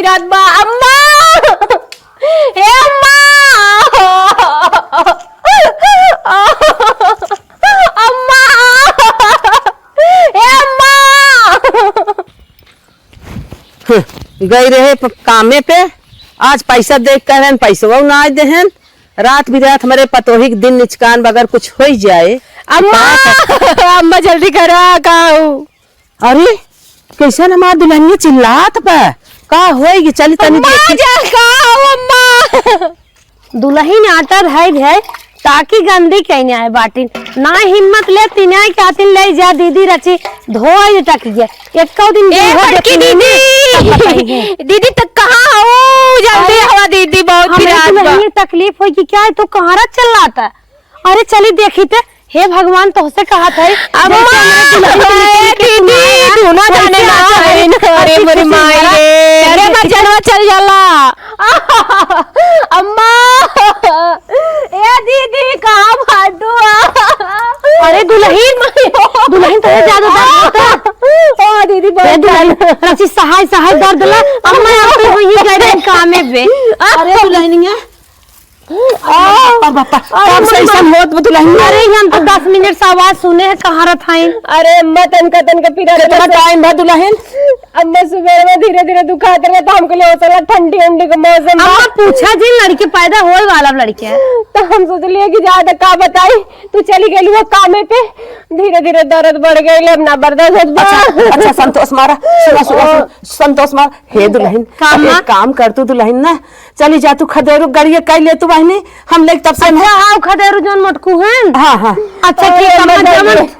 पिरात बा। अम्मा ए अम्मा अम्मा ए अम्मा गई रहे कामे पे, आज पैसा देख कर पैसा ना आज देहन। रात बिरात हमारे पतोही के दिन निचकान बगैर कुछ हो जाए। अम्मा अम्मा जल्दी करा का। अरे कैसा हमार दुल्हनिया चिल्लात पे का होएगी? चली तनी दुल्हन आटर है ताकि गंदी कहने आए बाटी ना हिम्मत ले तिना के आतिन ले जा दीदी रची धोए टकिए एक दिन दीदी तक कहां हो जल्दी हवा दीदी बहुत फिर तकलीफ होगी क्या है तो कहां रहा चल रहा था। अरे चली देखी थे हे भगवान तो से कहा था दीदी दोनों जाने ना अरे मेरी माई रे अरे मैं जनवा चल जाला अम्मा ए दीदी कहां भाडू। अरे दुल्हन तो ज्यादा ओ दीदी बहुत रची सहाय सहाय दर्द ला अम्मा यहां पे हुई गए काम में बे। अरे दुल्हनिया अरे हम तो 10 मिनट से आवाज सुने है कहाँ रथाइन। अरे अम्मा तनका पीरा टाइम है दुल्हन। अम्मा सुबह में धीरे धीरे दुखाते रहे तो हमको ले चला ठंडी उंडी का मौसम। अम्मा पूछा जी लड़की पैदा होए वाला लड़के है तो हम सोच लिए कि ज्यादा का बताई तू चली गई वो कामे पे धीरे धीरे दर्द बढ़ गई अब ना बर्दाश्त। अच्छा संतोष मारा संतोष मार। हे दुल्हन काम कर तू दुल्हन ना चली जा तू खदेरू गाड़ी कई ले तू बहनी हम ले तब से हाँ खदेरू जोन मटकू है। हाँ हाँ अच्छा ठीक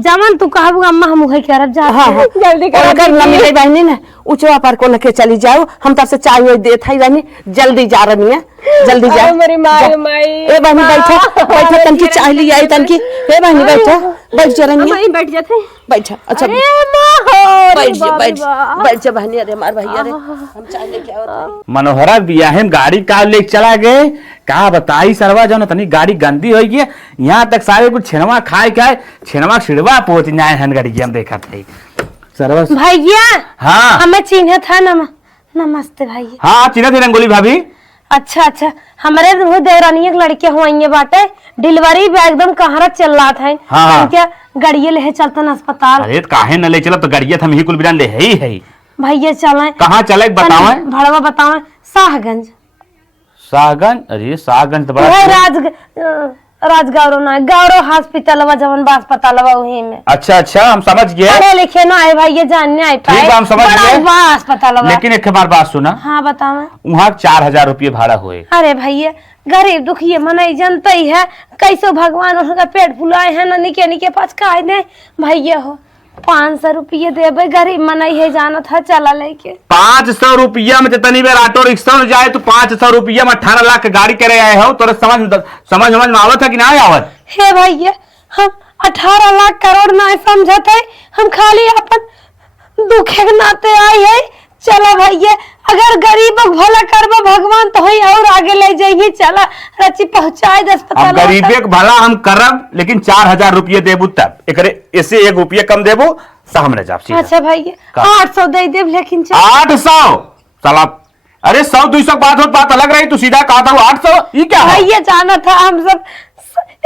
जमन तू कहबू अम्मा हम उहे करब जा। हाँ हाँ जल्दी कर ना मिले बहनी ना ऊंचवा पर को लेके चली जाओ हम तब से चाय वो देत है बहनी जल्दी जा रही है जल्दी जा। मेरी माई माई ए बहनी बैठो बैठो तनकी चाय ली आई तनकी ए बहनी बैठो बैठ जा रही है बैठ जाते बैठा। अच्छा बैठ जा बहनी। अरे मार भैया रे हम चाय लेके आओ। मनोहरा बियाहन गाड़ी का लेके चला गए का बताई सरवा जो तनी गाड़ी गंदी हो गई यहाँ तक सारे कुछ छेनवा खाए छेनवा छिड़वा पहुंच जाए हन गाड़ी हम देखा थे सरवा भैया। हाँ हमें चिन्ह था नमस्ते भैया। हाँ चिन्ह थी रंगोली भाभी। अच्छा हमारे देवरानी एक लड़के हुए बाटे डिलीवरी भी एकदम कहां चल रहा था। हाँ क्या गाड़िया ले चलते अस्पताल। अरे काहे न ले चला तो गाड़िया हम ही कुल बिरान ले है भैया चले कहाँ चले बताओ भड़वा बताओ। शाहगंज अरे शाहगंज तो बड़ा राजगौरव ना गौरव हॉस्पिटल जवन अस्पताल वही में। अच्छा हम समझ गए पढ़े लिखे ना आए भाई जानने आए पाए हम समझ गए अस्पताल। लेकिन एक बार बात सुना। हाँ बताओ। वहाँ 4000 रुपये भाड़ा हुए। अरे भैया गरीब दुखिए मनाई जनता ही है कैसे भगवान उनका पेट फुलाए है ना निके निके पास खाए दे भैया हो 500 रुपये देवे गरीब मनाई है जाना था चला लेके 500 रुपया में जितनी बार ऑटो रिक्शा में जाए तो 500 रुपया में 18 लाख गाड़ी करे आए हो तो समझ में आवत है कि ना आवत। हे भैया हम 18 लाख करोड़ ना समझते हम खाली अपन दुखे के नाते आए है। चला भैया अगर गरीब भला करबा भगवान तो ही और आगे ले जाइए चला रची पहुंचाए अस्पताल। गरीबे के भला हम करब लेकिन 4000 रुपये देबू तब ऐसे 1 रुपया कम देबू सामने जाब। अच्छा भैया 800 दे देब लेकिन 800 साला अरे 100-200 बात बात अलग रही तू सीधा कहा था 800 ये क्या है? भैया जाना था हम सब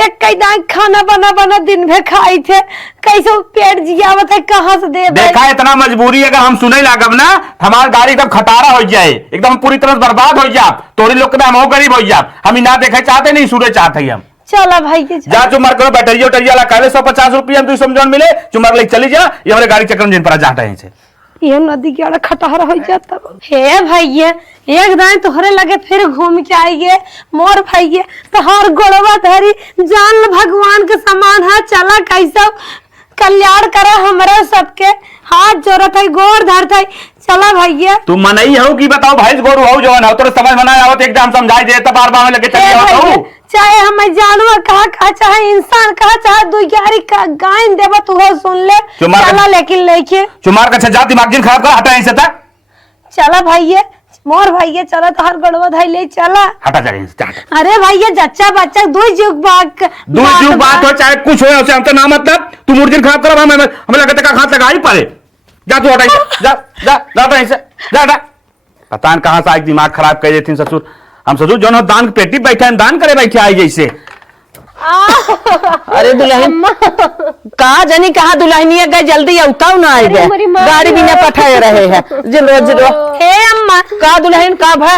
एक कई दांग खाना बना दिन भर खाई थे कैसे पेट जियावत है कहाँ से दे देखा इतना मजबूरी अगर हम सुने लागब ना हमारी गाड़ी एकदम खटारा हो जाए एकदम पूरी तरह बर्बाद हो जाए तोरी लोग के हम गरीब हो जाए हम ना देखे चाहते नहीं सुने चाहते हम। चला भाई जा चुमार करो बैटरिया उटरिया ला कहले 150 रुपया हम 200 में मिले चुमार ले चली जा ये हमारे गाड़ी चक्कर में जिन पर जाता है ये नदी के खटारा हो जाता। हे भैया एक दाएं तोहरे लगे फिर घूम के आइए मोर भैया तो हर गोड़वा धरी जान भगवान के समान है चला कैसा कल्याण करा हमारा सबके हाथ जोड़त है गोड़ धरत है चला भैया। तू मनई हो कि बताओ भाई गोरू हो जवन हो तोरे समझ में ना आवत एकदम समझाई दे तब बार-बार में लगे चल जाओ चाहे हम जानवर कहा चाहे इंसान कहा चाहे दुइयारी का गायन देबा तू हो सुन ले चला लेकिन लेके चुमार का जा दिमाग जिन खराब कर हटा यहीं से तक चला भैया मोर भैया चला तो हर गड़वा धाई ले चला हटा जा यहीं से। अरे भैया जच्चा बच्चा दो जुग बात हो चाहे कुछ हो उसे हमसे ना मतलब तू मुर्जिन खराब कर हमें लगता है हाथ लगा ही पड़े जा तू हटा जा जा जा यहीं से जा पता न कहाँ से आज दिमाग खराब कर देती ससुर। हम ससुर जो दान के पेटी बैठे हैं, दान करे बैठे आई जैसे। अरे दुल्हन कहा जानी कहा दुल्हनिया गए, जल्दी उठाओ ना आई गए, गाड़ी भी न पठाए रहे हैं। जिलो हे अम्मा का दुल्हन का भा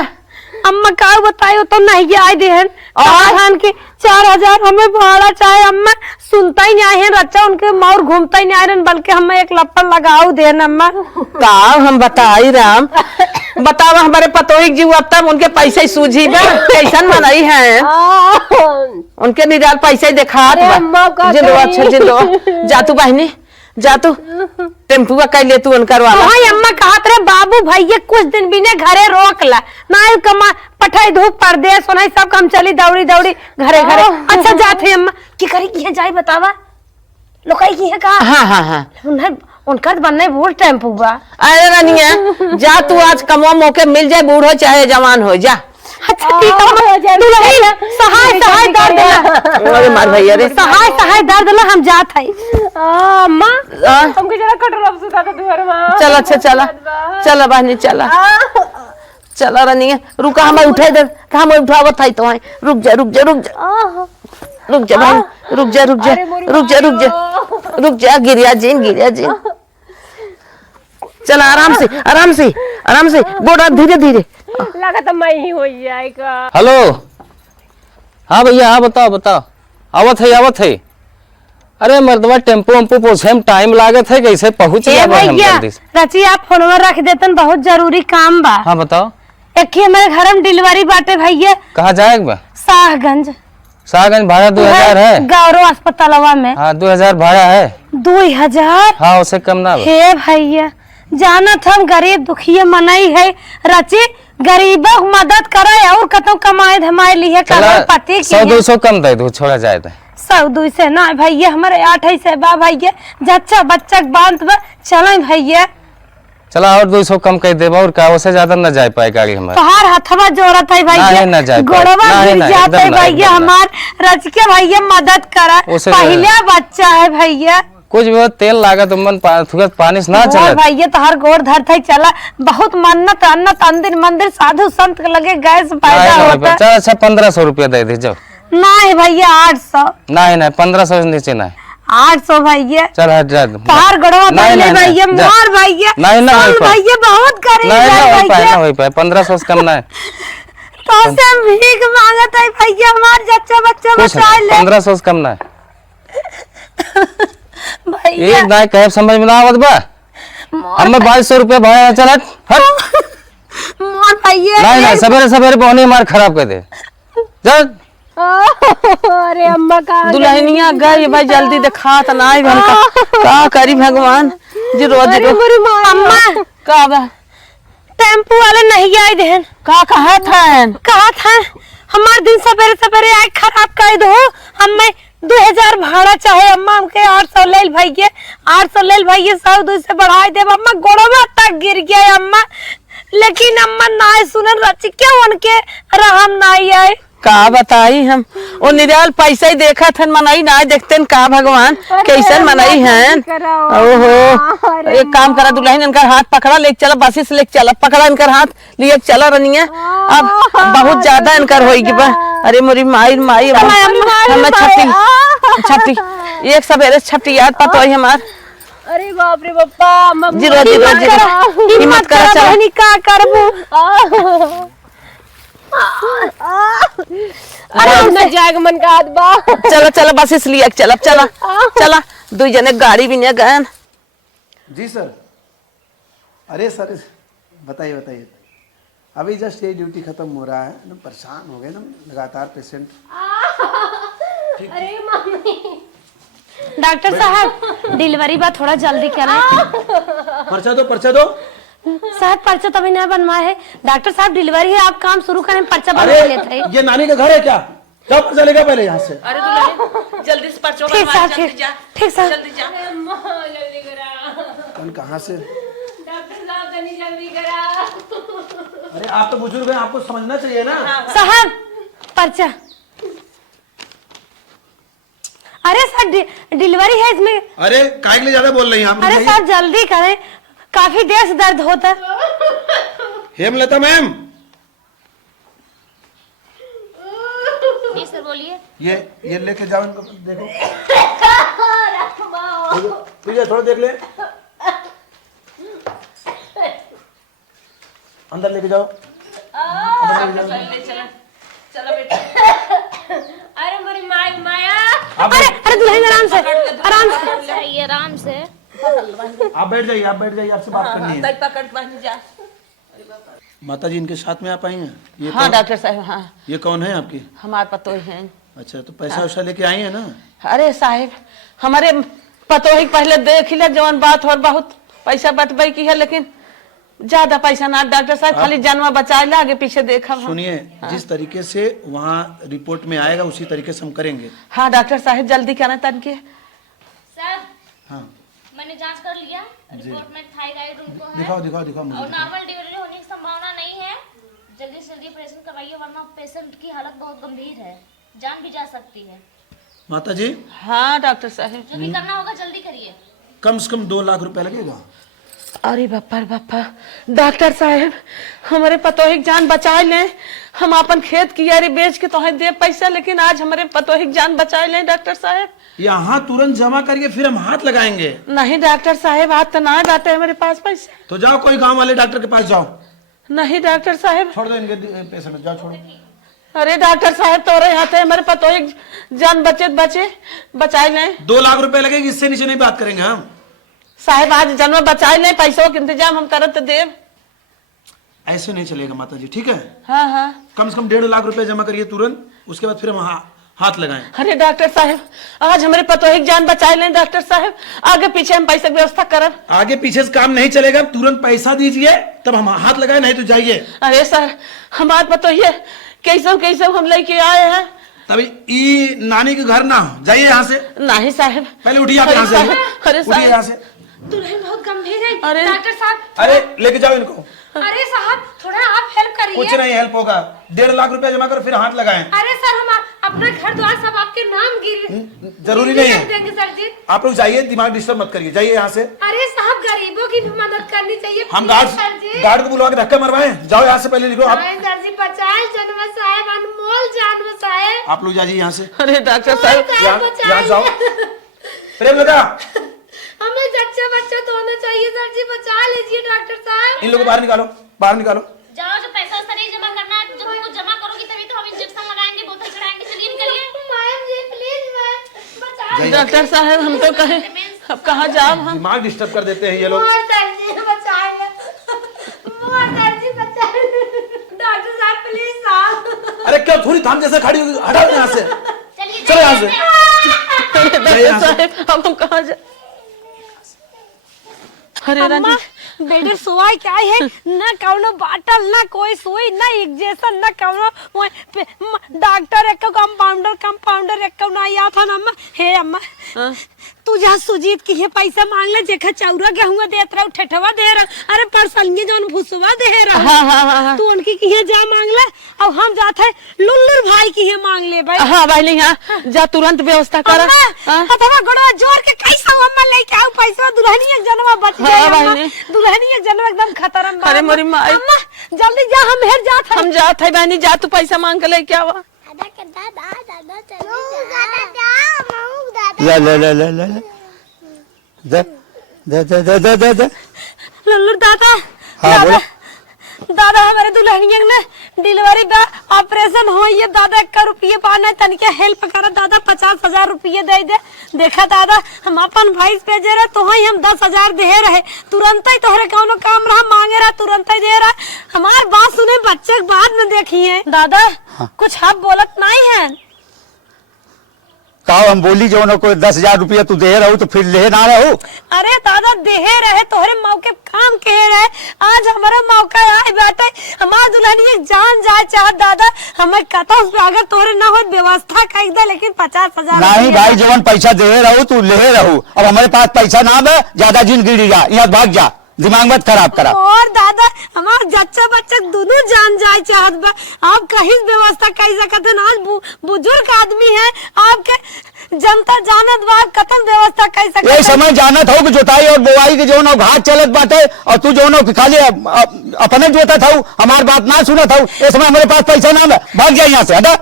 अम्मा का बतायो तो नहीं आए देहन और के 4000 हमें भाड़ा चाहे। अम्मा सुनता ही नहीं है रच्चा उनके मार घूमता ही नहीं आए, बल्कि हमें एक लप्पड़ लगाओ देन। अम्मा का हम बताई राम, बतावा हमारे पतोही जी अब तक उनके पैसे ही सूझी बा, कैसन मनाई है उनके निराल पैसे दिखात बा। जिलो अच्छा जिलो जा तू बहनी जा तू टेम्पुआ कर ले तू उनकर वाला। हाँ अम्मा कहत रहे बाबू भैया कुछ दिन बिने घरे रोक ला ना कमा पठाई धूप पर दे सोनाई सब काम चली दौड़ी दौड़ी घरे घरे। अच्छा जाते अम्मा की करी की है जाए बतावा लोकाई की है का। हाँ हाँ हाँ उनका बनने बहुत टेम्पू बा। अरे रानिया जा तू आज कमो मौके मिल जाए, बूढ़ हो चाहे जवान हो जा। अच्छा ठीक है दुल्हन सहाय सहाय दर्द ला। अरे मार भैया रे सहाय सहाय दर्द ला हम जात है। अम्मा हमके जरा कटरब सुता था तुहर मां। चल अच्छा चला चला बहनी चला चला रानिया रुका हमें उठे दे का हमें उठावत है तो रुक जा रुक जा रुक जा रुक जा बहन रुक जा रुक जा रुक जा रुक जा रुक जा गिरिया जी चला आराम से आराम से आराम से गोड़ा धीरे धीरे लगा तो मैं ही होई जाएगा। हेलो हाँ भैया हाँ बताओ बताओ आवत है। अरे मर्दवा टेम्पो वेम्पो पहुंचे में टाइम लागत है, कैसे पहुंच ए जाए हम भैया जल्दी से। रची आप फोन में रख देतन बहुत जरूरी काम बा। हाँ बताओ एक ही मेरे घर में डिलीवरी बाटे भैया कहाँ जाएगा? शाहगंज शाहगंज भाड़ा 2000 है। गौरव अस्पतालवा में हाँ 2000 भाड़ा है। 2000 हाँ उससे कम ना। हे भैया जानत हम गरीब दुखिया मनाई है रची गरीबों की मदद करे और कतौ कमाए धमाए लिए कर पति 100-200 कम दे दो छोड़ा जाए तो। 100-200 से ना भैया हमारे 8 से बा भैया जच्चा बच्चा बांध बा चले भैया। चला और 200 कम कर देबा और का उससे ज्यादा न जा पाए गाड़ी हमारे। तोहार हथवा जोरत है भैया गोड़वा गिर जाता है भैया हमार रच के भैया मदद करा पहला बच्चा है भैया। कुछ भी तेल लागत मन पानी से ना चले भैया तोहार गोड़ धरत है चला बहुत मन्नत अन्नत अंदिर मंदिर साधु संत के लगे गैस पैदा होता। चल अच्छा 1500 रुपया दे दे जाओ। नहीं भैया 800 नहीं 1500 से नीचे नहीं 800 भैया। चल हट जा तार गड़वा भैया मार भैया नहीं ना भैया बहुत गरीब नहीं ना हो पाए 1500 से कम नहीं तो से भीख मांगत है भैया हमार जच्चा बच्चा बचा ले 1500 से कम नहीं भैया एक दाई कहे समझ में ना आवत बा हमें 2200 रुपया भाड़ा चल हट मोर भैया नहीं सवेरे सवेरे पहुंचे मार खराब कर दे चल। अरे अम्मा का दुल्हनिया गई भाई जल्दी दिखा तो ना हम का करी भगवान जी रोज अम्मा का बा टेम्पू वाले नहीं आए देन का कहा था हमार दिन सवेरे सवेरे आए खराब कर दो हमें 2000 भाड़ा चाहे अम्मा हमके 800 ले भैया 800 ले भैया 100-200 से बढ़ाई दे अम्मा गोड़वा तक गिर गया अम्मा लेकिन अम्मा ना सुनन रची क्यों उनके रहम नहीं आए का बताई हम वो निराल पैसा ही देखा था मनाई ना देखते का भगवान कैसन मनाई है। ओहो एक काम करा दुल्हन इनका हाथ पकड़ा ले चला बसी से लेके चला पकड़ा इनका हाथ लिए चला रनिया अब बहुत ज्यादा इनकर होगी बा। अरे मोरी माई माई हमें छपटी एक सवेरे छपटी याद पता है हमार। अरे बाप रे बापा अम्मा जीरो हिम्मत करा चला का करबू अरे न जाएगा मन का हाथ बा चला चला बस इसलिए चला चला चला 2 जने गाड़ी भी नहीं गए। जी सर। अरे सर बताइए बताइए अभी जस्ट ये ड्यूटी खत्म हो रहा है एकदम परेशान हो गए ना लगातार पेशेंट। अरे मम्मी डॉक्टर साहब डिलीवरी बा थोड़ा जल्दी करें। पर्चा दो शायद पर्चा तभी नहीं बनवाए है डॉक्टर साहब डिलीवरी है आप काम शुरू करें पर्चा बनवा लेते हैं। ये नानी का घर है क्या? कब पर्चा लेगा पहले यहाँ से? अरे दुल्हन जल्दी से पर्चा ठीक बनवा साहब जल्दी जा ठीक साहब जल्दी जा। अम्मा जल्दी करा कौन कहाँ से? डॉक्टर साहब तनी जल्दी करा। अरे आप तो बुजुर्ग हैं आपको समझना चाहिए ना। साहब पर्चा अरे सर डिलीवरी है इसमें। अरे काहे के लिए ज्यादा बोल रही हैं आप? अरे सर जल्दी करें काफी देर से दर्द होता है। हेमलता मैम, जी सर बोलिए। ये लेके जाओ इनको, देखो तुझे थोड़ा देख ले, अंदर लेके जाओ। अरे मेरी माया अरे अरे दुल्हन आराम से, आराम से। सही आराम से। आप बैठ जाइए, आपसे बात करनी है। पकड़ बन जा। माता जी इनके साथ में आप आई हैं? ये हाँ कौन- डॉक्टर साहब, हाँ ये कौन है आपकी? हमारे पतो हैं। अच्छा, तो पैसा वैसा लेके आई है ना? अरे साहब, हमारे पतो ही पहले देख ले जवान बात और बहुत पैसा बटबई की है, लेकिन ज्यादा पैसा ना डॉक्टर साहब, खाली जानवा बचा ले, आगे पीछे देखा हम। सुनिए, जिस तरीके से वहाँ रिपोर्ट में आएगा उसी तरीके से हम करेंगे। हाँ डॉक्टर साहब जल्दी करें तनके। सर हाँ मैंने जांच कर लिया, रिपोर्ट में थायराइड उनको है दिखाओ मुझे। और नॉर्मल डिलीवरी होने की संभावना नहीं है। जल्दी से जल्दी ऑपरेशन करवाइए, वरना पेशेंट की हालत बहुत गंभीर है, जान भी जा सकती है। माता जी, हाँ डॉक्टर साहब। जो भी करना होगा जल्दी करिए। कम से कम 2 लाख रुपए लगेगा। अरे बापा रे बापा, डॉक्टर साहब हमारे पतोहिक जान बचा लें। हम अपन खेत की यारी बेच के तो दे पैसा, लेकिन आज हमारे पतोहिक जान बचा लें डॉक्टर साहब। यहाँ तुरंत जमा करिए, फिर हम हाथ लगाएंगे। नहीं डॉक्टर साहब, आज तो ना जाते हैं मेरे पास पैसे। तो जाओ कोई गांव वाले डॉक्टर के पास जाओ। नहीं डॉक्टर साहब। छोड़ दो इनके पैसे में, जाओ छोड़ो। अरे डॉक्टर साहब तोरे यहाँ थे हमारे पतोहिक जान बचा लें। 2 लाख रुपए लगेगी, इससे नीचे नहीं बात करेंगे हम। साहब आज जन्म बचा लें, पैसों का इंतजाम हम करत देव। ऐसे नहीं चलेगा माता जी, ठीक है? हाँ हाँ। कम से कम 1.5 लाख रुपए जमा करिए तुरंत, उसके बाद फिर हम हाथ लगाएं। अरे डॉक्टर साहब, आज हमारे पतोहिक जान बचा लें डॉक्टर साहब, आगे पीछे हम पैसे की व्यवस्था करब। आगे पीछे से काम नहीं चलेगा, तुरंत पैसा दीजिए तब हम हाथ लगाए, नहीं तो जाइए। अरे सर, हमारे पतोहिए कैसे हम लेके आए हैं। तभी ई नानी के घर ना हो, जाइए यहाँ से। नहीं साहब। पहले उठिए आप यहाँ से, अरे उठिए यहाँ साहब। से। दुल्हन बहुत गंभीर है अरे डॉक्टर साहब। अरे लेके जाओ इनको। अरे साहब थोड़ा आप हेल्प करिए। कुछ नहीं हेल्प होगा, 1.5 लाख रुपए जमा करो फिर हाथ लगाएं। अरे सर हम अपना घर द्वार सब आपके नाम जरूरी नहीं है। देंगे सर जी। आप लोग जाइए, दिमाग डिस्टर्ब मत करिए, जाइए यहाँ से। अरे साहब गरीबों की भी मदद करनी चाहिए। हम प्लीज सर जी। गार्ड को बुलवा के धक्का मरवाएं। जाओ यहाँ से, पहले लिखो आप। सर जी बचाए जन्म साहेब, अनमोल जान बचाए। आप लोग जाइए यहाँ से, अरे डॉक्टर साहब, यहाँ जाओ। प्रेम लगा, हमें जच्चा बच्चा दोनों चाहिए सर जी, बचा लीजिए डॉक्टर साहब। इन लोगों को बाहर निकालो, बाहर निकालो। जाओ, जो पैसा नहीं जमा करना, जब तुमको जमा करोगी तभी तो हम इंजेक्शन लगाएंगे, बोतल चढ़ाएंगे। चलिए निकलिए। मैम जी प्लीज मैम बचा डॉक्टर साहब हम तो कहें अब कहाँ जाओ हम। दिमाग डिस्टर्ब कर देते हैं ये लोग। मोर सर जी बचाए। मोर सर जी बचाए। डॉक्टर साहब प्लीज साहब। अरे क्यों थोड़ी थाम जैसे खड़ी होगी, हटाओ यहाँ से, चलिए चलो यहाँ से। डॉक्टर साहब अब हम कहाँ जा। अरे अम्मा रानी, बेटे सोआ क्या है ना, कौनो बाटल ना कोई सोई ना इंजेक्शन ना कौनो डॉक्टर एक कंपाउंडर एक ना आया था ना अम्मा। हे अम्मा तू जहाँ सुजीत की है पैसा मांग ले, जेखा चौरा गेहूं देत रहा, ठेठवा दे रहा, अरे परसलंगी जौन भुसवा दे रहा। हाँ हाँ हाँ हाँ। तू उनकी की है जा मांग ले, और हम जाते हैं लुल्लुर भाई की है मांग ले भाई। हाँ भाई यहाँ जा, तुरंत व्यवस्था कर। अथवा गोड़ा जोर के कैसा अम्मा लेके आऊ पैसा, दुल्हनी एक जनवा बच गई हाँ, अम्मा, बहनी। दुल्हनी एक जनवा एकदम खतरम बा। अरे मोरी माई। अम्मा जल्दी जा, हम हेर जात हैं। हम जात है बहनी, जा तू पैसा मांग के लेके आवा। ले ले ले ले ले दे दे दे दे दे दे दे। लल्लू दादा, हाँ, बोलो। दादा हमारे दुल्हनिया में डिलीवरी बा, ऑपरेशन हो ये दादा, 1 रुपये पाना तनिके हेल्प करा दादा, 50,000 रुपये दे दे। देखा दादा हम अपन भाई पे जे रहे, तो हम 10,000 दे रहे, तुरंत ही तोहरे कौनो काम रहा मांगे रहा, तुरंत ही दे रहा। हमार बात सुने बच्चे के बाद में देखिए दादा। कुछ आप बोलत नहीं है। कहो हम बोली जो को 10,000 रुपया तू दे रहू तो फिर ले ना रहू। अरे दादा देहे रहे तोहरे मौके काम कहे रहे, आज हमारा मौका आए बैठे, हमार दुल्हनी जान जाए चाह दादा, हमें कतो अगर तोहरे न हो व्यवस्था कर दे, लेकिन 50,000 नहीं भाई, जवन पैसा दे रहू तू ले रहू, अब हमारे पास पैसा ना बे, ज्यादा जिंदगी जा, यहाँ भाग जा, दिमाग मत खराब करा। और दादा हमार जच्चा बच्चा दोनों जान जाए चाहत बा, आप कहीं व्यवस्था कर सकते हैं। आज बुजुर्ग आदमी है, आपके जनता जानत बा कतम व्यवस्था कैसे ये समय जानत हो कि जोताई और बोआई के जो ना घाट चलत बाटे और तू जो ना खाली अपने जोता था हमार बात ना सुनत हो। इस समय हमारे पास पैसा ना है, भाग जाए यहाँ से, हटा।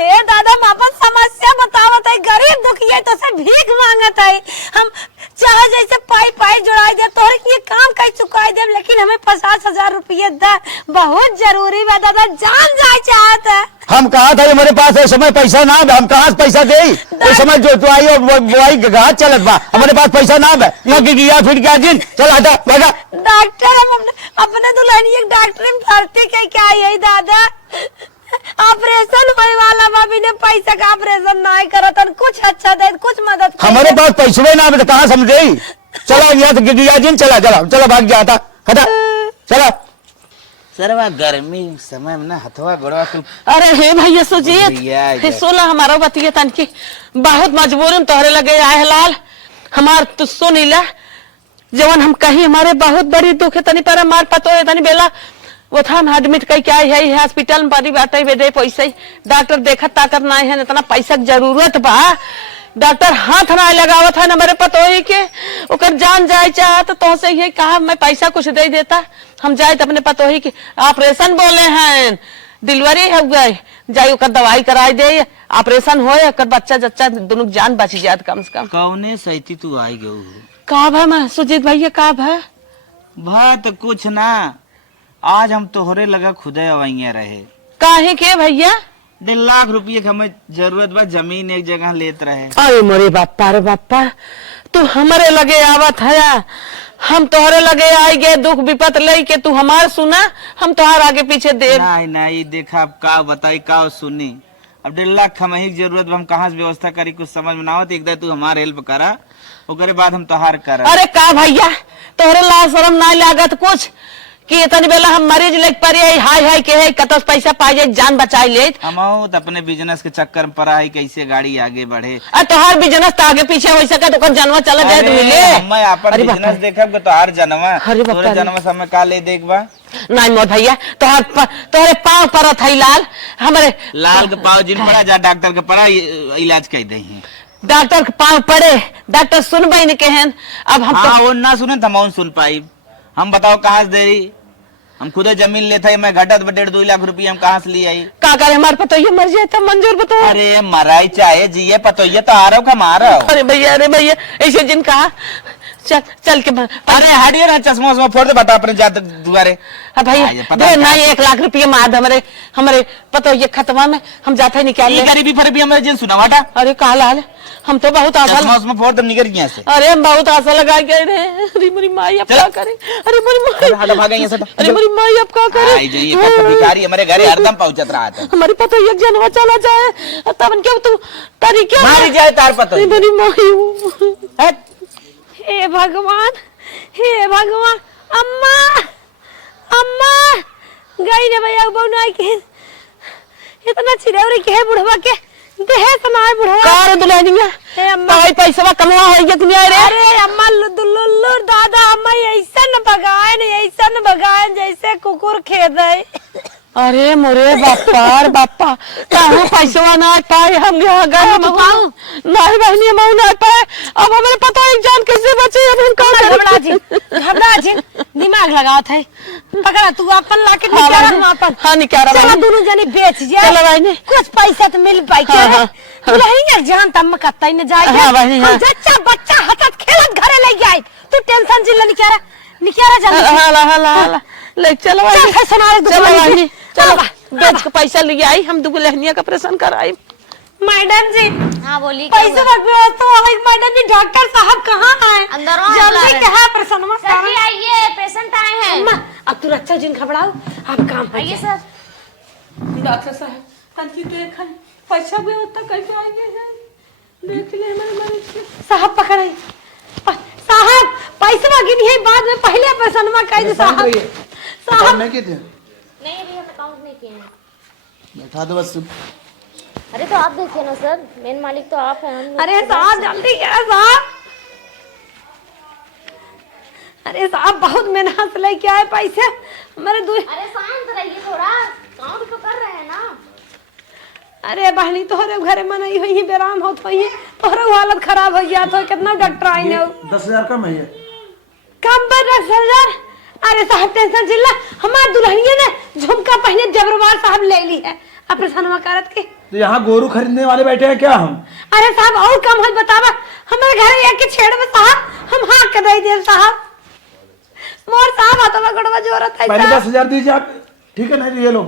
ए दादा हम अपन समस्या बतावत है, गरीब दुखिया तो से भीख मांगत है। हम चाहे जैसे पाई पाई जोड़ाई दे तोहरे के काम कई चुकाई दे, लेकिन हमें 50,000 रुपये दे, बहुत जरूरी बा दादा, जान जाए चाहत है। हम कहा था हमारे पास इस समय पैसा ना है, हम कहाँ से पैसा दे? इस समय जोताई और बोआई के घाट चलत बा, हमारे पास पैसा ना है। यहाँ की गिया फिर क्या दिन, चल हटा भागा। डॉक्टर हम अपने दुल्हन एक डॉक्टर में भर्ती के क्या यही दादा ऑपरेशन होने वाला भाभी ने पैसा का ऑपरेशन नहीं करत, कुछ अच्छा दे, कुछ मदद कर। हमारे पास पैसे ना है तो कहाँ समझे? चला यहाँ से गिया दिन, चला चला चला भाग जाता, हटा चला। सरवा गर्मी समय में ना हथवा गोड़वा तू। अरे हे भैया सुजीत, भैया, हे सोला हमारा बतिया तन की बहुत मजबूरन तोहरे लगे आए लाल, हमार तू सुनीला जवन हम कहीं हमारे बहुत बड़ी दुख है तनी पर हमार पतो है तनी बेला वो था हम एडमिट कई क्या है हॉस्पिटल में पानी बाटे बेदे पैसा ही डॉक्टर देखत ताकत ना है, इतना पैसा की जरूरत बा, डॉक्टर हाथ ना लगावत है ना मेरे पतो ही के ओकर जान जाए चाहत तो से ये कहा मैं पैसा कुछ दे देता, हम जाए तो अपने पतो ही के ऑपरेशन बोले हैं, डिलीवरी हो गए, जाए ओकर दवाई कराई दे, ऑपरेशन हो बच्चा जच्चा दोनों जान बची जात कम से कम। कौने सही तू आई गऊ का भा मैं सुजीत भैया का भा तो कुछ ना, आज हम तोहरे लगा खुदे अवैया रहे। काहे के भैया? 1.5 लाख रुपये की हमें जरूरत बा, जमीन एक जगह लेत रहे। अरे मोरे बापा रे बापा, तू हमारे लगे आवत है, हम तोहरे लगे आई गए दुख विपत ले के तू हमार सुना, हम तोहार आगे पीछे दे। नहीं देखा अब का बताई का सुनी, अब 1.5 लाख हमें ही जरूरत, हम कहाँ से व्यवस्था करी कुछ समझ में ना आवत। एक दे तू हमारे हेल्प करा, ओकरे बाद हम तोहार करा। अरे का भैया तोहरे लाज शरम ना लागत कुछ कि इतनी बेला हम मरीज लेके पड़ी हाय हाय के है कतस पैसा पाई जाए जान बचाई ले। हम अपने बिजनेस के चक्कर में पड़ा है, कैसे गाड़ी आगे बढ़े। तोहार बिजनेस तो आगे पीछे हो सके तो जानवर चला जाए तो मिले। मैं अपन बिजनेस देखब तो हर जनवा तोरे जनवा से हमें का ले देखबा। नहीं मोर भैया तोहरे पाँव परत है लाल, हमारे लाल के पाँव जिन पड़ा जा डॉक्टर के पड़ा इलाज कर दे, डॉक्टर के पाँव पड़े, डॉक्टर सुनबे नहीं कहन। अब हम हाँ वो ना सुने तो हम सुन पाई। हम बताओ कहाँ से दे रही, हम खुद जमीन लेते है, मैं घटत 1.5-2 लाख रुपये हम कहाँ से ले आई। का करे हमारे पतो ये मर जाए मंजूर बताओ। अरे मराई चाहे जिये पतो ये तो आ रहा हूँ मारा। अरे भैया ऐसे जिन कहा चल के अरे हटिए ना, चश्मा वश्मा फोड़ दे, बता अपने जाते दुबारे। भैया नहीं 1 लाख रुपये माद हमारे पतो ये खतवा में हम जाते निकाल गरीबी फर भी हमारे जिन सुना बाटा। अरे का लाल हम तो बहुत आशा फोड़ दे निकल गया से। अरे हम बहुत आशा लगा गए रे। अरे मेरी माई अब क्या करे, अरे मेरी माई भागे यहाँ से, अरे मेरी माई अब क्या करे। भिखारी हमारे घरे हरदम पहुंचत रहा था। हमारे पतो एक जनवा चला जाए तब क्या तू तरीके मारी जाए तार पतो। मेरी माई हे भगवान, हे भगवान, अम्मा अम्मा गई ने भैया बहु के इतना चिरौरी के है बुढ़वा के देहे सुनाए बुढ़वा कार दुल्हनिया हे अम्मा भाई पैसा कमवा हो गया दुनिया रे। अरे अम्मा लुल्लू दादा अम्मा ऐसा न बगाए जैसे कुकुर खेद है। अरे मोरे बापा कहाँ पैसा ना पाए, हम यहाँ गए नहीं बहनी हम ना पाए, अब हमें पता है जान कैसे बचे। अब हम घबरा जी दिमाग लगाओ थे, पकड़ा तू अपन लाके निकाला अपन। हाँ निकाला चलो दोनों जने बेच जाए, चलो बहनी कुछ पैसा तो मिल पाई के नहीं जान तम कत्ता न जाए। हम बच्चा हसत खेलत घरे ले जाए, तू टेंशन जिल्ला निकारा जल्दी ले चलो चलो बेच के पैसा ले आई, हम दुल्हनिया का ऑपरेशन कराई। मैडम जी हाँ बोली पैसे मैडम जी डॉक्टर साहब कहाँ है? अंदर जल्दी कहा ऑपरेशन में सर जी आइए, पेशेंट आए हैं। अब तू रक्षा जिन घबराओ, अब काम है। आइए सर। डॉक्टर साहब पैसा भी होता कैसे आएंगे देख ले हमारे मरीज के। साहब पकड़ाई साहब पैसा गिनी है बाद में, पहले ऑपरेशन में कह दे साहब। साहब नहीं किए थे? नहीं अभी हम अकाउंट नहीं किए हैं। बैठा दो बस। अरे तो आप देखिए ना सर, मेन मालिक तो आप हैं। अरे साहब जल्दी क्या साहब, अरे साहब बहुत मेहनत से लेके आए पैसे हमारे अरे शांत रहिए थोड़ा, काउंट तो कर रहे हैं ना। अरे बहनी तोहरे घरे मनई हुई बेराम होत हुई तोहरे हालत खराब हो गया तो कितना डॉक्टर आई ने 10,000 कम है ये। कम पर 10,000। अरे साहब टेंशन चिल्ला हमार दुल्हनिया ने झुमका पहने जबरवार साहब ले ली है ऑपरेशन करत के। तो यहाँ गोरू खरीदने वाले बैठे हैं क्या हम? अरे साहब और कम है बतावा हमारे घर एक के छेड़ में साहब हम हाँ कर दे दे साहब मोर साहब आता गड़वा जरूरत है पहले 10,000 दीजिए आप, ठीक है ना? ये लो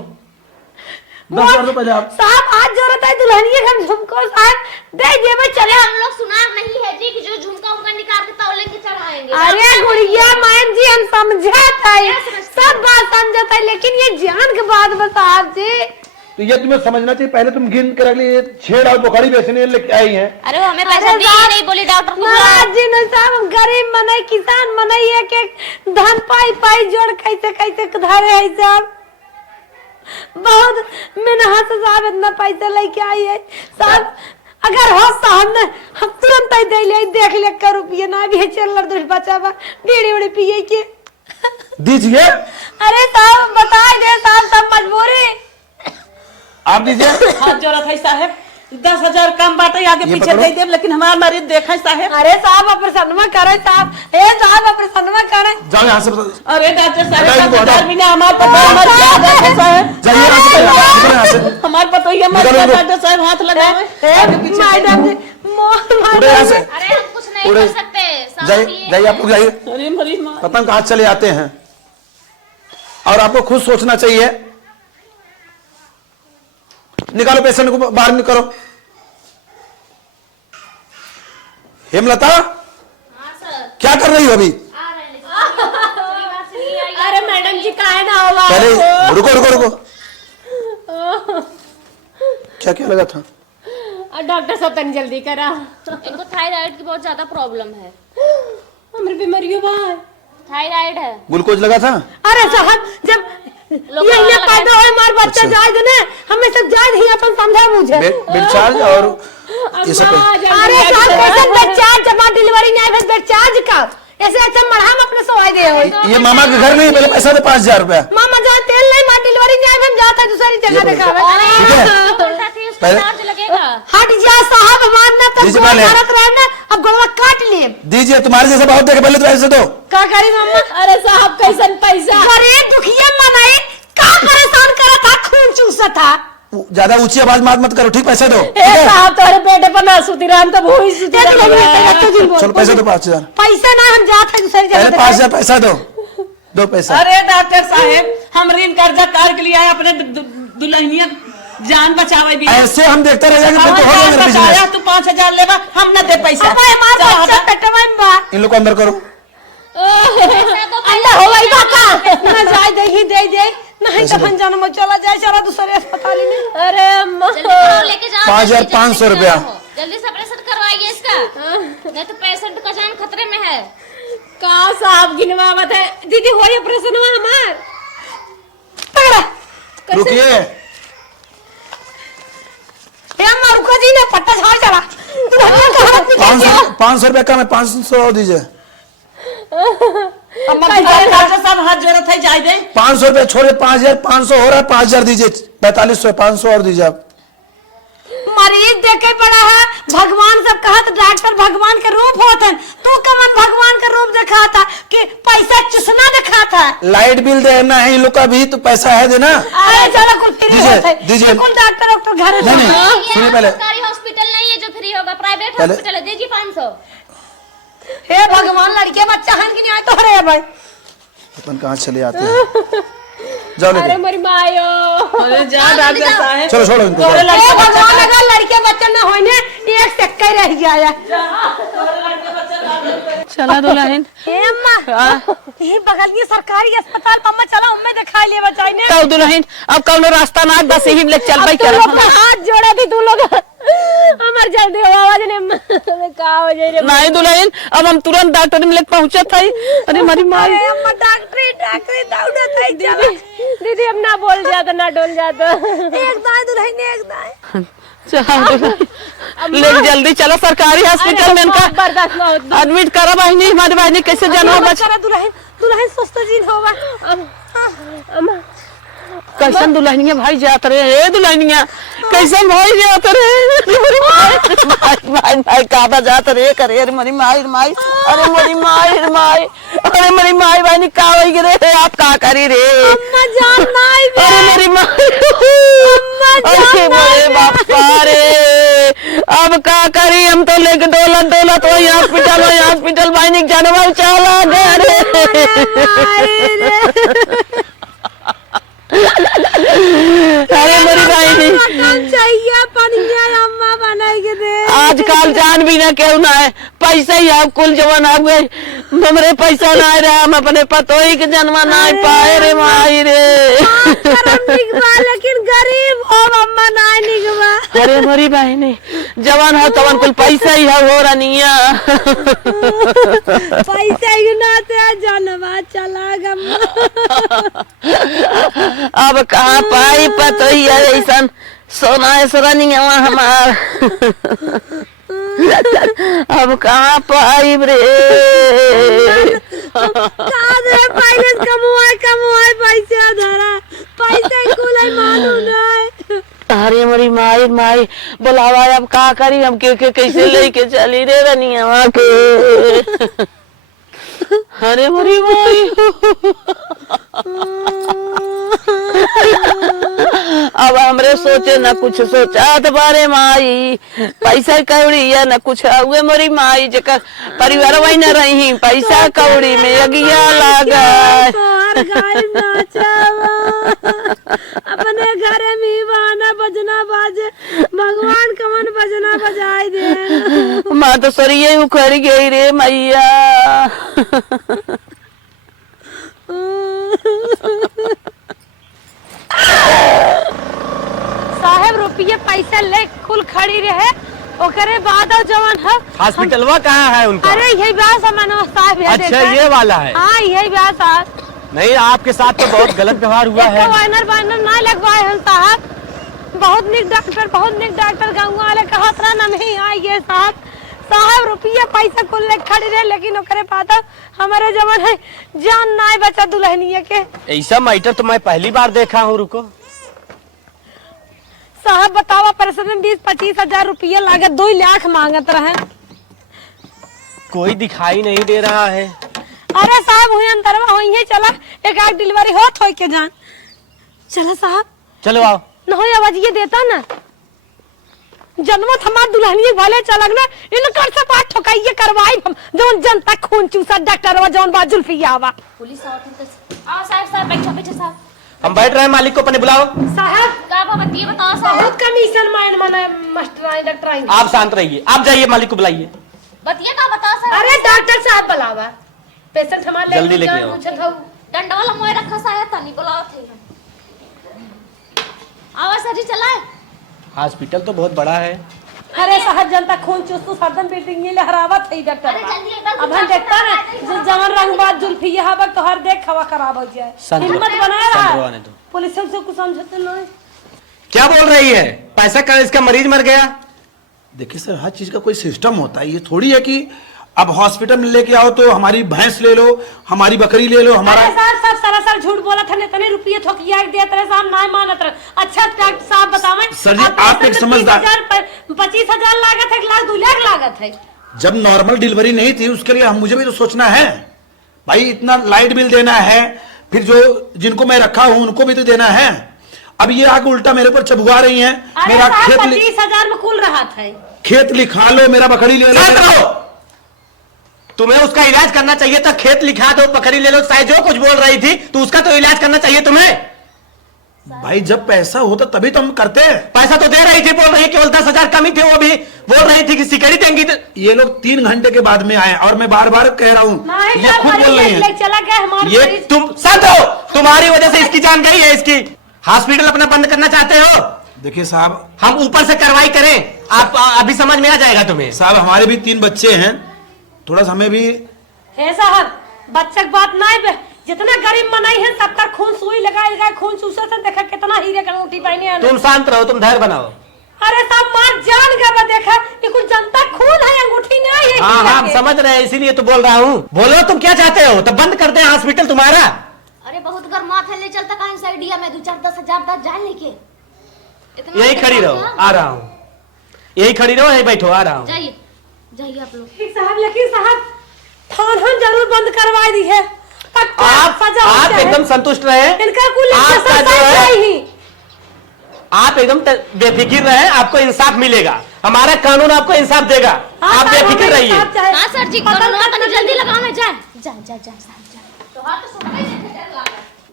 10,000 रुपए दे आप। साहब आज जरूरत है दुल्हनिया हम झुमको साहब दे देवे चले। हम लोग सुनार नहीं है जी कि जो झुमका उनका निकाल के तौले के चढ़ाएंगे। अरे गुड़िया मान जी हम समझाता है सब बात समझता है लेकिन ये जान के बात बता आप जी। तो ये तुम्हें समझना चाहिए, पहले तुम गिन कर लिए छेड़ और बुखारी बेचने लेके आई हैं। अरे वो हमें पैसा दी ही नहीं, बोली डॉक्टर को महाराज जी ने साहब हम गरीब मनाई किसान मनाई एक एक धन पाई पाई जोड़ कैसे कैसे धरे है साहब बहुत मेहनत से साहब इतना पैसा लेके आई है साहब। अगर हो साहब ने हम तुरंत ही दे ले देख ले कर रुपये ना भी चल दुष्ट बचा बा बीड़ी उड़ी पिए के दीजिए। अरे साहब बता दे साहब सब मजबूरी आप दीजिए। हाथ जोड़त है साहब 10,000 कम बाटे आगे पीछे दे देब लेकिन हमार मरीज देखा साहब। अरे साहब ऑपरेशन में करे साहब ए साहब ऑपरेशन में करे जाओ यहाँ से। अरे डॉक्टर साहब बताइए, 10,000 बिना हमार पता मर गया डॉक्टर साहब। जाइए यहाँ से, निकलो यहाँ से। हमार पता ये मर गया डॉक्टर साहब हाथ लगावे मैडम जी उड़े यहाँ से, अरे हम कुछ नहीं उड़े। कर सकते जाइए जाइए आप लोग जाइए। अरे मरीज मार पतंग कहाँ चले आते हैं और आपको खुद सोचना चाहिए। निकालो पेशेंट को बाहर निकालो। हेमलता हाँ सर क्या कर रही हो अभी? आ रहे हैं लेकिन अरे मैडम जी काहे ना होगा पहले रुको रुको रुको। क्या क्या लगा था? डॉक्टर साहब तन जल्दी करा इनको थायराइड की बहुत ज्यादा प्रॉब्लम है। हमारी बीमारियों बा थायराइड है। ग्लूकोज लगा था? अरे साहब जब लोग ये पैदा होए मार बच्चा अच्छा। जायज ने हमें सब जायज ही अपन समझा मुझे। बेड चार्ज और ये सब पे। अरे साहब कैसे बेड चार्ज जमा डिलीवरी नहीं है बेड चार्ज का ऐसे अच्छा मरहम अपने सवाई दे हो। ये मामा के घर नहीं, पहले पैसा दे 5,000 रुपया। मामा जहाँ तेल नहीं मार डिलीवरी नहीं है हम जाता है दूसरी जगह दिखावे। ठीक है बोलता थी उसका पहले- चार्ज लगेगा। हट जा साहब मानना तो दीजिए गोल पहले। भारत रहना अब गोलवा काट ले। दीजिए, तुम्हारे जैसे बहुत देखे, पहले तो ऐसे दो। का करी मामा? अरे साहब कैसन पैसा अरे दुखिया मनाई का परेशान करा था खून चूसा था। ज्यादा ऊंची आवाज मत करो, ठीक? पैसे दो। ए साहब तोरे पेटे पर ना सुती राम तो भूई सुती ये तो नहीं है, तो दिन बोल। चलो पैसे दो 5,000। पैसा ना हम जाते हैं दूसरी जगह पहले दिखावे। 5,000 पैसा दो। दो पैसा। अरे डॉक्टर साहब हम ऋण कर्जा कार के लिए आए अपने दुल्हनिया जान बचावे भी ऐसे हम देखते रह जाएंगे, हमार फिर तो हो जान जाएगा बचाया बिजनेस। तू 5,000 लेवा हम न दे पैसा। अब हमार चल, बच्चा हटा। पेटवा में बा इन लोग को अंदर करो। अंडा हो गई बाका ना जाए दे दे नहीं तो हम जन्म चला जाए चला दूसरे अस्पताल में। अरे अम्मा जल्दी करो, लेके जाओ। 5,500 रुपया। जल्दी से ऑपरेशन करवाइए इसका, नहीं तो पेशेंट का जान खतरे में है। कहाँ साहब गिनवावत है दीदी हो ऑपरेशन हुआ हमार पकड़ा रुकिए। ये अम्मा रुको जी ने पट्टा झाड़ चला तू हमें कहां निकल 500 रुपया कम है, 500 और दीजिए। डॉक्टर साहब हाथ जोड़त है जाए दे। 500 रुपया छोड़िए, 5,500 हो रहा है, 5,000 दीजिए। 4500, 500 और दीजिए आप। मरीज देखे पड़ा है भगवान सब कहा तो डॉक्टर भगवान के रूप होते हैं तू कमन भगवान का रूप दिखा था कि पैसा चुसना दिखा था। लाइट बिल देना है इन लोग का भी, तो पैसा है देना। अरे चलो कुल फ्री दीजिए, होते दीजिए। कुल डॉक्टर घर नहीं, नहीं। ये सुनिए पहले। सरकारी हॉस्पिटल नहीं है जो फ्री होगा, प्राइवेट पहले- हॉस्पिटल है। दीजिए 500। हे भगवान लड़के बच्चा हन की नहीं आए तो रे भाई अपन कहाँ चले आते हैं? जाओ अरे लेके मेरी मायो अरे जा डॉक्टर साहब चलो, छोड़ो इनको। तोरे हे लड़के बच्चा भगवान अगर लड़के बच्चा ना होने एक टक्का रह जाया। चला दुल्हन हे अम्मा ये बगल में सरकारी अस्पताल अम्मा चला उम्मे दिखा लिए बचाई ने तो दुल्हन अब कौनो रास्ता ना बस यही लेके चल भाई तू लोग का हाथ जोड़ा थी तू लोग हमार जल्दी हो आवाज ने का हो जाए रे नहीं दुल्हन अब हम तुरंत डॉक्टर में लेके पहुंचा था। अरे हमारी माँ अरे अम्मा डॉक्टरी दौड़त है चला दीदी हम ना बोल जाता ना डोल जाता एक दाएं दुल्हन एक दाएं ले जल्दी चलो सरकारी हॉस्पिटल में इनका बर्दाश्त ना होता एडमिट करा बहनी हमारी बहनी कैसे जानवर बच दुल्हन दुल्हन सुस्त जीन होगा अम्मा कैसन दुल्हनिया भाई जात रे, हे दुल्हनिया कैसन भाई जात रे, भाई भाई काबा जात रे करे रे मरी माई माई, अरे मरी माई माई, अरे मरी माई भाई नि का होई रे, आप का करी रे अम्मा जान नहीं बे, अरे मेरी माँ, अरे मेरे बापा रे, अब का करी, हम तो लेके डोला तो हॉस्पिटल भाई नहीं जाने वाला चला गया रे। अरे मेरी भाई नहीं चाहिए पनिया अम्मा बनाई के दे, आजकल जान भी ना क्यों ना है, पैसा ही आप कुल जवान आप गए, हमरे पैसा ना रहा, हम अपने पतोही के जन्मा ना पाए रे माई रे। निकवा लेकिन गरीब हो अम्मा ना निकवा। अरे मेरी बहनी जवान हो तवन कुल पैसा ही है हो रनिया, पैसा ही ना ते जनवा चला गम्मा। अब कहाँ पाई पतोही है ऐसा सोना रनिया हमार, अब कहाँ पाई रे, पहले कमुआए पैसा धरा, पैसा कुल मालूम नहीं। अरे मेरी माई माई बुलावा, अब का करी, हम के कैसे लेके चली रे रनिया के, अरे मेरी माई अब हमरे सोचे न कुछ सोचा बारे माई, पैसा कौड़ी या न कुछ हुए मोरी माई, जकर परिवार वही न रही, पैसा कौड़ी में अगिया लागा, अपने घरे में गाना बजना बाजे, भगवान कमन बजना बजाई दे, माँ तो सरिये उखड़ गई रे मैया। साहब रुपये पैसा ले कुल खड़ी रहे, ओकरे बाद जवान है हॉस्पिटलवा कहाँ है उनका? अरे यही ब्याह सामान साहब, अच्छा ये वाला है? हाँ यही ब्याह साहब। नहीं आपके साथ तो बहुत गलत व्यवहार हुआ है। वाइनर ना लगवाए हैं साहब, बहुत निक डॉक्टर गाँव वाले कहत रहा नहीं आइए साहब। साहब रुपया पैसा कुल ले खड़ी रहे, लेकिन ओकरे बाद हमारे जवान है जान ना बचा दुल्हनिया के। ऐसा मैटर तो मैं पहली बार देखा हूँ। रुको साहब बतावा, प्रश्न 20-25 हजार रुपया लागत, 2 लाख मांगत रहे। कोई दिखाई नहीं दे रहा है। अरे साहब हुई अंदरवा हुई है, चला एक आग डिलीवरी होत होई के जान, चला साहब चलो आओ। न हो आवाज ये देता ना, जन्मत हमार दुल्हनिया वाले चलग ना, इनकर से बात ठोकाइए करवाई हम, जौन जनता खून चूसा डॉक्टरवा जौन बा जुल्फियावा। पुलिस आओ साहब बैठो साहब। हम बैठ रहे हैं, मालिक को अपने बुलाओ। साहब का बतिए बताओ साहब। बहुत कमीशन माइन मने मास्टर डॉक्टर आई। आप शांत रहिए, आप जाइए मालिक को बुलाइए। बतिए का बताओ साहब। अरे डॉक्टर साहब बुलावा, पेशेंट हमारे जल्दी लेके आओ। डंडवाला मोए रखा साया तनी बुलाओ थे। आवाज सर जी चलाए। हॉस्पिटल तो बहुत बड़ा है। अरे साहब जनता खून चूसू सरदम बिल्डिंग ये लहरावत है डॉक्टर। अरे जल्दी एकदम अब हम देखता ना जवान रंगबाज जुल्फी यहाँ पर तो हर देख खवा खराब हो जाए, हिम्मत बनाए रहा। पुलिस से कुछ समझते नहीं। क्या बोल रही है? पैसा का इसका मरीज मर गया। देखिए सर, हर चीज का कोई सिस्टम होता है, ये थोड़ी है कि अब हॉस्पिटल में लेके आओ तो हमारी भैंस ले लो, हमारी बकरी ले लो, हमारा। अरे साहब सब सरासर झूठ बोला था, इतने रुपये ठोकिया देते रहे साहब, ना मानत रहे। अच्छा डॉक्टर साहब बतावें सर जी, आप एक समझदार। 25,000 लागत है, 1 लाख 2 लाख लागत है। जब नॉर्मल डिलीवरी नहीं थी उसके लिए मुझे भी तो सोचना है भाई, इतना लाइट बिल देना है, फिर जो जिनको मैं रखा हूं उनको भी तो देना है। अब ये आगे उल्टा मेरे ऊपर चबुआ रही हैं। मेरा खेत 25,000 में कुल रहा था, खेत लिखा लो, मेरा बकरी ले लो। तुम्हें उसका इलाज करना चाहिए था, खेत लिखा दो, बकरी ले लो, चाहे जो कुछ बोल रही थी तो उसका तो इलाज करना चाहिए तुम्हें। भाई जब पैसा होता तभी तो हम करते हैं। पैसा तो दे रही थी, बोल रही केवल 10,000 कमी थे, वो भी बोल रही थी कि सिकड़ी देंगी। तो ये लोग 3 घंटे के बाद में आए और मैं बार बार कह रहा हूँ, ये खुद बोल रही है। चला गया हमारे ये तुम शांत हो, तुम्हारी वजह से इसकी जान गई है। इसकी हॉस्पिटल अपना बंद करना चाहते हो। देखिए साहब, हम ऊपर से कार्रवाई करें, आप अभी समझ में आ जाएगा तुम्हें। साहब हमारे भी 3 बच्चे हैं, थोड़ा सा हमें भी। हे साहब बच्चे की बात नहीं, जितना गरीब मनाई है सबका खून सुई लगा खून चूसा था, देखा कितना हीरे का अंगूठी पहने हैं। तुम शांत रहो, तुम धैर्य बनाओ। अरे साहब मार जान गया, देखा ये कुछ जनता खून है, अंगूठी नहीं है। हाँ हाँ समझ रहे हैं, इसीलिए तो बोल रहा हूँ। बोलो तुम क्या चाहते हो, तो बंद कर दे हॉस्पिटल तुम्हारा। अरे बहुत गर्मात है नहीं चलता कहाँ से आइडिया में 2-4-10,000 दस जान लेके इतना यही खड़ी रहो, आ रहा हूँ। यही खड़ी रहो, यही बैठो, आ रहा हूँ। जाइए जाइए आप लोग। ठीक साहब, लेकिन साहब थाना जरूर बंद करवा दी है। आप एकदम संतुष्ट रहे, इनका कुल आपका जो है आप एकदम बेफिक्र रहे, आपको इंसाफ मिलेगा। हमारा कानून आपको इंसाफ देगा, आप बेफिक्र रहिए। हाँ सर जी, कानून जल्दी लगाना जाए। जा जा जा तो हाँ तो सुन रही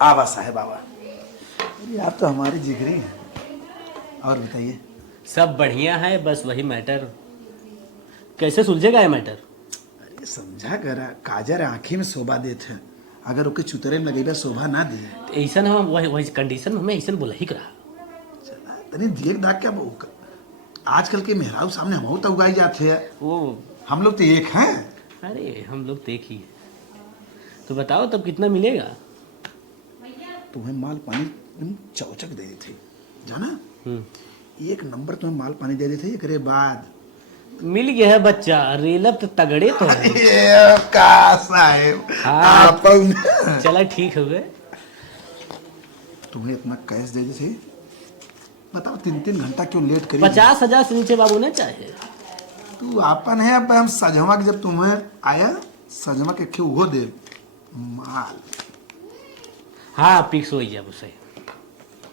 आवा साहब आवा, अरे आप तो हमारी जिगरी हैं। और बताइए। सब बढ़िया है, बस वही मैटर कैसे सुलझेगा ये मैटर? अरे समझा करा, काजर आंखी में शोभा देते हैं, अगर ओके चुतरे में लगेगा शोभा ना दिए ऐसा ना वही वही कंडीशन में हमें ऐसा बोला ही करा। चला तनी देख दाख क्या आजकल के मेहराब सामने हम तो उगाई जाते हैं, वो हम लोग तो एक हैं। अरे हम लोग देखिए, तो बताओ तब कितना मिलेगा? तुम्हें माल पानी चौचक दे थे जाना, एक नंबर तुम्हें माल पानी दे देते एकरे बाद मिल गया है बच्चा, रेलब तो तगड़े तो है। ये का साहब हाँ। आप चला ठीक हो गए। तुम्हें इतना कैश दे देते, बताओ 3-3 घंटा क्यों लेट करी? 50,000 से नीचे बाबू ने चाहे। तू आपन है, अब हम सजवा के जब तुम्हें आया सजवा के क्यों वो दे माल। हाँ फिक्स हो गया उसे।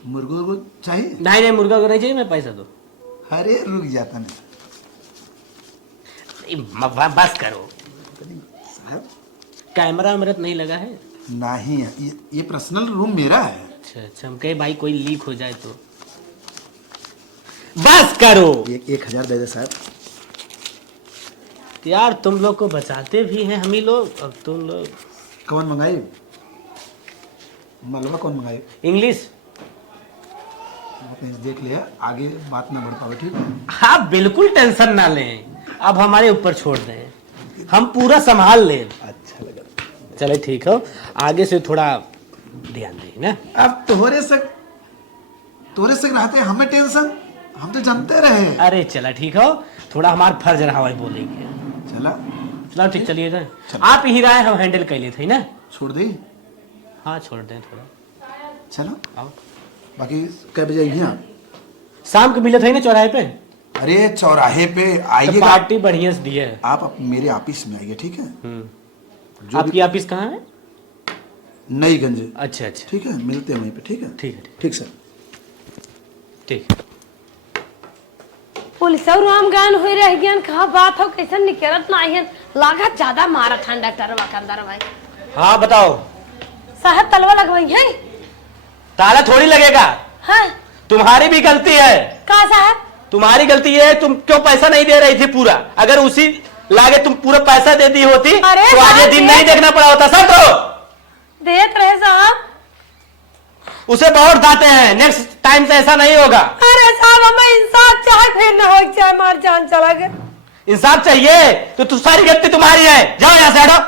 मुर्गो को चाहिए? नहीं मुर्गा को नहीं चाहिए, मैं पैसा दो। अरे रुक जाता नहीं बस करो, साहब, कैमरा मेरा नहीं लगा है। नहीं है, ये पर्सनल रूम मेरा है। अच्छा हम कहे भाई कोई लीक हो जाए तो। बस करो 1,000 दे दे साहब। यार तुम लोग को बचाते भी हैं हम ही लोग, अब तुम लोग। कौन मंगाई मलबा, कौन मंगाई? इंग्लिश। आपने देख लिया, आगे बात ना बढ़ पावे, ठीक है? आप बिल्कुल टेंशन ना लें, अब हमारे ऊपर छोड़ दें, हम पूरा संभाल लें। अच्छा लगा। चले ठीक हो, आगे से थोड़ा ध्यान दें ना। अब तोहरे से रहते हैं हमें टेंशन, हम तो जानते रहे। अरे चला ठीक हो, थोड़ा हमारा फर्ज रहा है बोलेंगे। चला चलो ठीक, चलिए ना। आप ही राय हम हैंडल कर लेते ना। छोड़ दी। हाँ छोड़ दें थोड़ा। चलो आओ, बाकी कै बजे आइए आप? शाम को मिले थे ना चौराहे पे। अरे चौराहे पे तो आइएगा, पार्टी बढ़िया से दी है। आप मेरे ऑफिस में आइए, ठीक है? जो आपकी ऑफिस कहाँ है? नईगंज। अच्छा अच्छा ठीक है, मिलते हैं वहीं पे, ठीक है? ठीक है ठीक सर। ठीक। पुलिस और राम गान हो रह गया, कहा बात हो कैसे निकलत नहीं है, लागत ज्यादा मारा ठंडा डॉक्टरवा के अंदर भाई। हाँ बताओ। साहब तलवा लगवाई है? ताला थोड़ी लगेगा, हाँ तुम्हारी भी गलती है। का साहब? तुम्हारी गलती है, तुम क्यों पैसा नहीं दे रही थी पूरा? अगर उसी लागे तुम पूरा पैसा दे दी होती अरे तो आज ये दिन नहीं देखना पड़ा होता। सब तो देत रहे साहब, उसे बहुत डांटे हैं, नेक्स्ट टाइम से ऐसा नहीं होगा। अरे साहब हमें इंसाफ चाहे फिर ना हो चाहे मार जान चला गया। इंसाफ चाहिए तो सारी गलती तुम्हारी है, जाओ यहाँ से हटो।